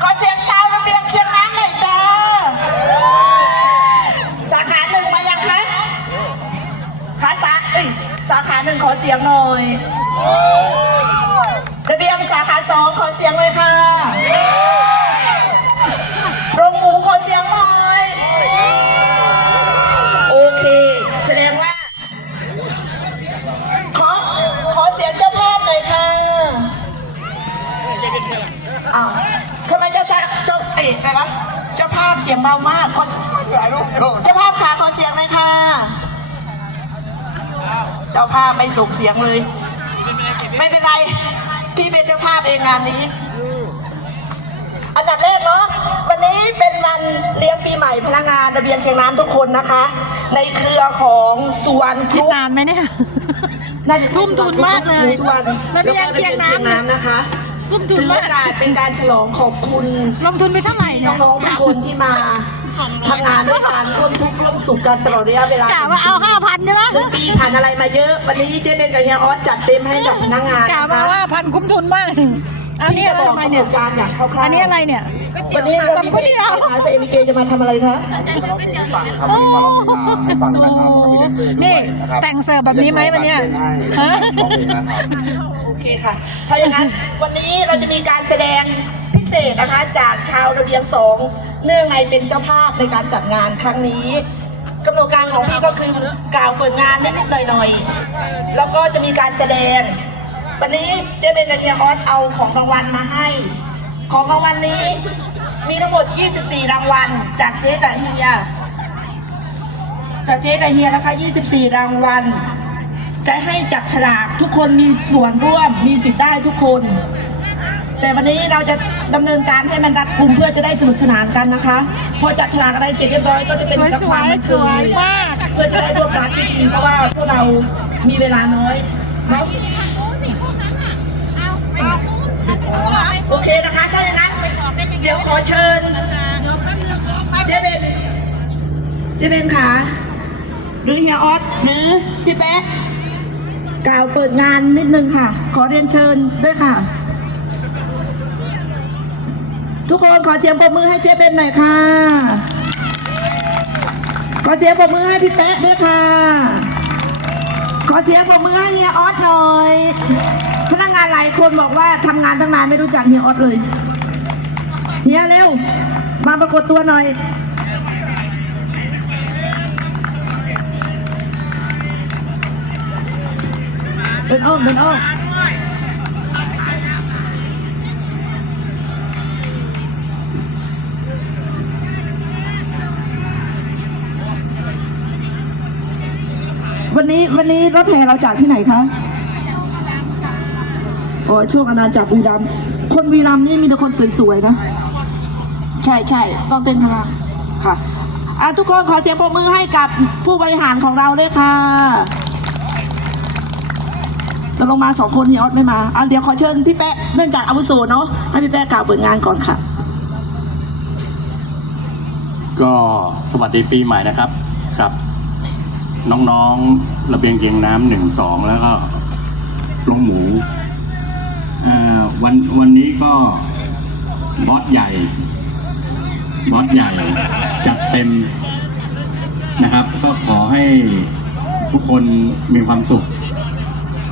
ขอเสียงชาวระเบียงเคียงน้ำหน่อยจ้า สาขาหนึ่งมายังคะขาสาเอ้ยสาขาหนึ่งขอเสียงหน่อย งเบามากขอเจ้าภาพขาขอเสียงหน่อยค่ะ เจ้าภาพไม่ส่งเสียงเลย ไม่เป็นไร พี่เป็นเจ้าภาพเองงานนี้ อันดับแรกเนาะ วันนี้เป็นวันเลี้ยงปีใหม่พนักงานระเบียงเคียงน้ำทุกคนนะคะ ในเครือของสุวรรณกคิดรุ๊ปนานไหมเนี่ย น่าจะทุ่มทุนมากเลยสุวรรณระเบียงเคียงน้ำแล้วก็ระเบียงเคียงน้ำนะคะ ทุ่มทุนถือมาโอกกาสเป็นการฉลองขอบคุณลงทุนไปเท่าไหร่เนี่ยน้องๆทุกคนที่มาทำงานด้วยกันร่วมทุกข์ร่วมสุขกันตลอดระยะเวลากะว่าเอาห้าพันใช่ไหมหนึ่งปีผ่านอะไรมาเยอะ วันนี้เจ๊เบนกับเฮียออสจัดเต็มให้กับพนักงานกะนะมาคะว่าพันคุ้มทุนมากเอานี่ที่จะอะไรบอกทำไมกำหนเนี่ยดการอย่างคร่าวๆอันนี้อะไรเนี่ย วันนี้เรามีก๋วยเตี๋ยวหายไปเอ็มเจจะมาทำอะไรคะโอ้นี่แต่งเสิร์ฟแบบนี้ไหมวันเนี้ย ฮะโอเคค่ะถ้าอย่างนั้นวันนี้เราจะมีการแสดงพิเศษนะคะจากชาวระเบียงสองเนื่องในเป็นเจ้าภาพในการจัดงานครั้งนี้กำหนดการของพี่ก็คือกล่าวเปิดงานนิดๆหน่อยๆแล้วก็จะมีการแสดง วันนี้เจ๊เบนกับเฮียออสเอาของรางวัลมาให้ ของรางวัลนี้ มีทั้งหมด 24 รางวัล จากเจ๊กับเฮีย จากเจ๊กับเฮียนะคะ 24 รางวัล จะให้จับฉลากทุกคนมีส่วนร่วม มีสิทธิ์ได้ทุกคน แต่วันนี้เราจะดำเนินการให้มันรัดกุมเพื่อจะได้สนุกสนานกันนะคะ พอจับฉลากอะไรเสร็จเรียบร้อยก็จะเป็นสวยกับสคววามยบันสเทิงวยมากเพื่อจะได้รวบรัดพิธีเพราะว่าพวกเรามีเวลาน้อยเนาะโอเคนะคะถ้าอย่างนั้น เดี๋ยวขอเชิญเจเบนเจเบนค่ะหรือเฮียออสหรือพี่แป๊ะกล่าวเปิดงานนิดนึงค่ะ ขอเรียนเชิญด้วยค่ะ ทุกคนขอเสียงปรบมือให้เจเบนหน่อยค่ะ ขอเสียงปรบมือให้พี่แป๊ะด้วยค่ะ ขอเสียงปรบมือให้เฮียออสหน่อย พนักงานหลายคนบอกว่าทำงานตั้งนานไม่รู้จักเฮียออสเลย เฮียเร็ว มาปรากฏตัวหน่อยเดินอ้อมเดินอ้อมวันนี้วันนี้รถแห่เราจากที่ไหนคะโอ้ช่วงอนาจากวีรัมคนวีรัมนี่มีแต่คนสวยๆนะ ใช่ใช่ต้องเต้นพลังค่ะอะทุกคนขอเสียงปรบมือให้กับผู้บริหารของเราด้วยค่ะเราลงมาสองคนเฮียออสไม่มาอะเดี๋ยวขอเชิญพี่แป๊ะเนื่องจากอาวุโสเนาะให้พี่แป๊ะกล่าวเปิดงานก่อนค่ะ ก็สวัสดีปีใหม่นะครับกับ น้องๆระเบียงเกียงน้ำหนึ่งสองแล้วก็ลงหมูอ่อวันวันนี้ก็บอสใหญ่ บอสใหญ่จัดเต็มนะครับ ก็ขอให้ทุกคนมีความสุข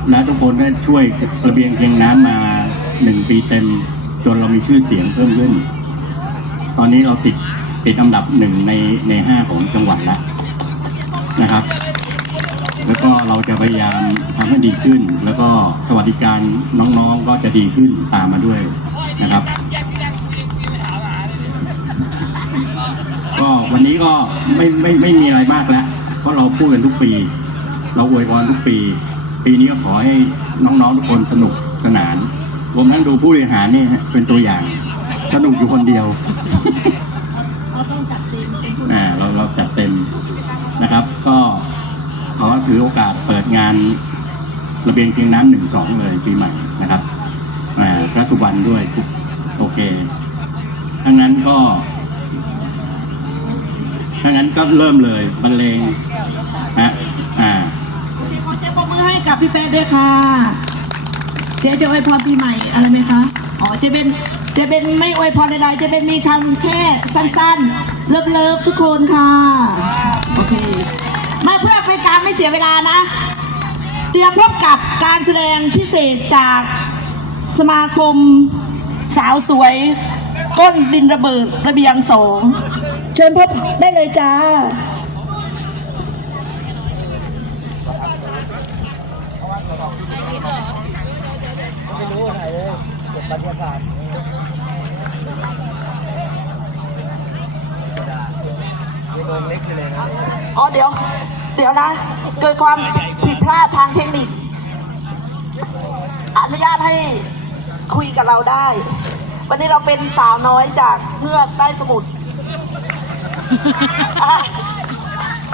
และทุกคนได้ช่วยระเบียงเกียงน้ำมาหนึ่งปีเต็ม จนเรามีชื่อเสียงเพิ่มขึ้น ตอนนี้เราติดติดอันดับหนึ่งในในห้าของจังหวัดแล้วนะครับ แล้วก็เราจะพยายามทำให้ดีขึ้น แล้วก็สวัสดิการน้องๆก็จะดีขึ้นตามมาด้วยนะครับ ก็วันนี้ก็ไม่ไม่ไม่มีอะไรมากแล้วเพราะเราพูดกันทุกปี เราอวยพรทุกปี ปีนี้ก็ขอให้น้องๆทุกคนสนุกสนานรวมทั้งดูผู้บริหารนี่เป็นตัวอย่าง สนุกอยู่คนเดียวอ่าเราเราจัดเต็มนะครับ ก็ขอถือโอกาสเปิดงานระเบียงเพียงน้ำหนึ่งสองเลยปีใหม่นะครับอ่าพระสุวรรณด้วยทุกโอเคทั้งนั้นก็ ทั้งนั้นก็เริ่มเลยบรรเลงนะอ่าขอเสียงปรบมือให้กับพี่เป๊ะด้วยค่ะเจ๊จะอวยพรปีใหม่อะไรไหมคะอ๋อเจะเป็นจะเป็นไม่อวยพรใดๆจะเป็นมีคำแค่สั้นๆ เลิฟๆทุกคนค่ะโอเคมาเพื่อเป็นการไม่เสียเวลานะ เตรียมพบกับการแสดงพิเศษจากสมาคมสาวสวย ก้นดินระเบิดระเบียงสอง เชิญพบได้เลยจ้าอ๋อเดี๋ยว เดี๋ยวนะ เกิดความผิดพลาดทางเทคนิค อนุญาตให้คุยกับเราได้ วันนี้เราเป็นสาวน้อยจากเมือกใต้สมุทร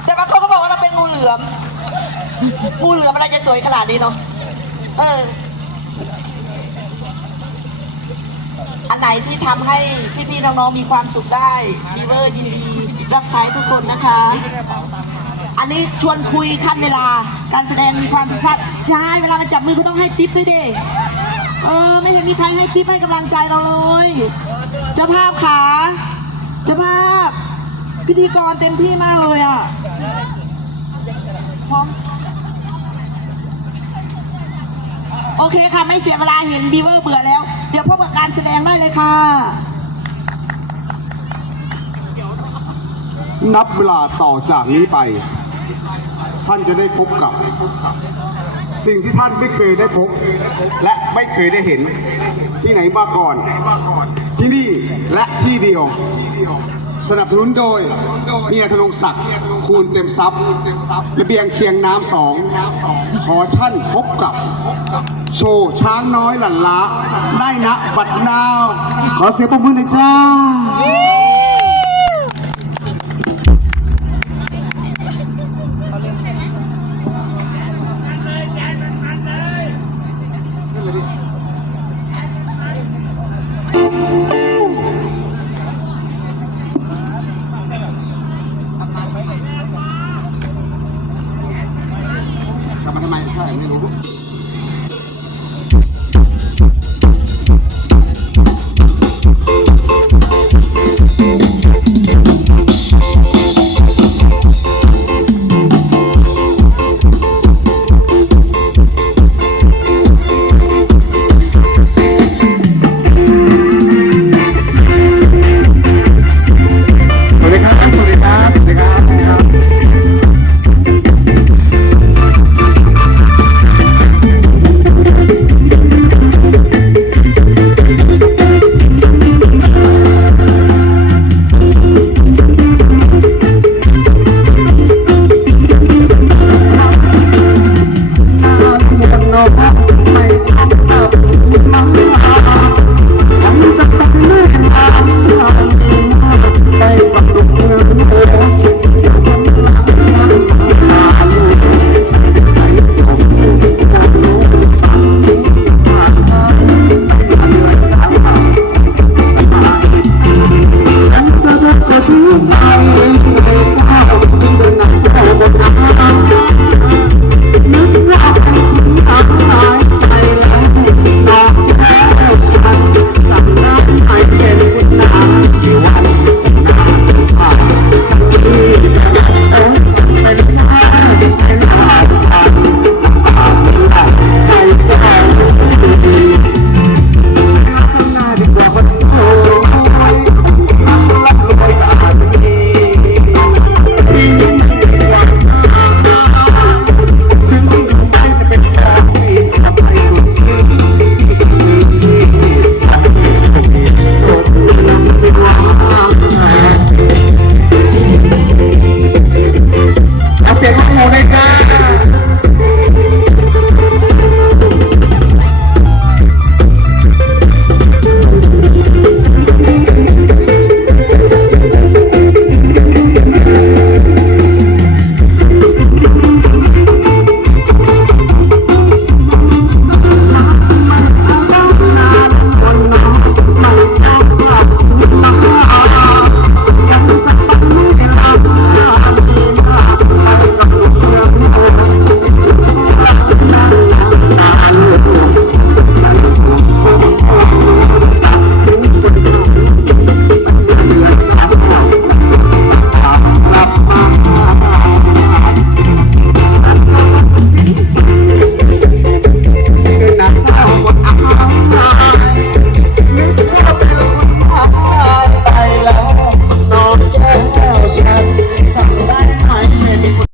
แต่บางคนก็บอกว่าเราเป็นงูเหลือมงูเหลือมอะไรจะสวยขนาดนี้เนาะเออ อันไหนที่ทำให้พี่ๆน้องๆมีความสุขได้ดีเวอร์ยินดีรับใช้ทุกคนนะคะ อันนี้ชวนคุยขั้นเวลา การแสดงมีความผิดพลาดใช่เวลามาจับมือก็ต้องให้ทิปด้วยดิเออ ไม่เห็นมีใครให้ทิปให้กำลังใจเราเลยเจ้าภาพขาเจ้าภาพ พิธีกรเต็มที่มากเลยอะพร้อมโอเคค่ะ ไม่เสียเวลาเห็นบีเวอร์เบื่อแล้ว เดี๋ยวพบกับการแสดงได้เลยค่ะ นับเวลาต่อจากนี้ไป ท่านจะได้พบกับ สิ่งที่ท่านไม่เคยได้พบ และไม่เคยได้เห็นที่ไหนมาก่อน ที่นี่และที่เดียว สนับสนุนโดยเฮียธนงศักดิ์คูณเต็มทรัพย์ระเบียงเคียงน้ำสองขอท่นพบกับ โชว์ช้างน้อยหลั่นล้าได้นะบัดนาว ขอเสียงปรบมือหน่อยจ้า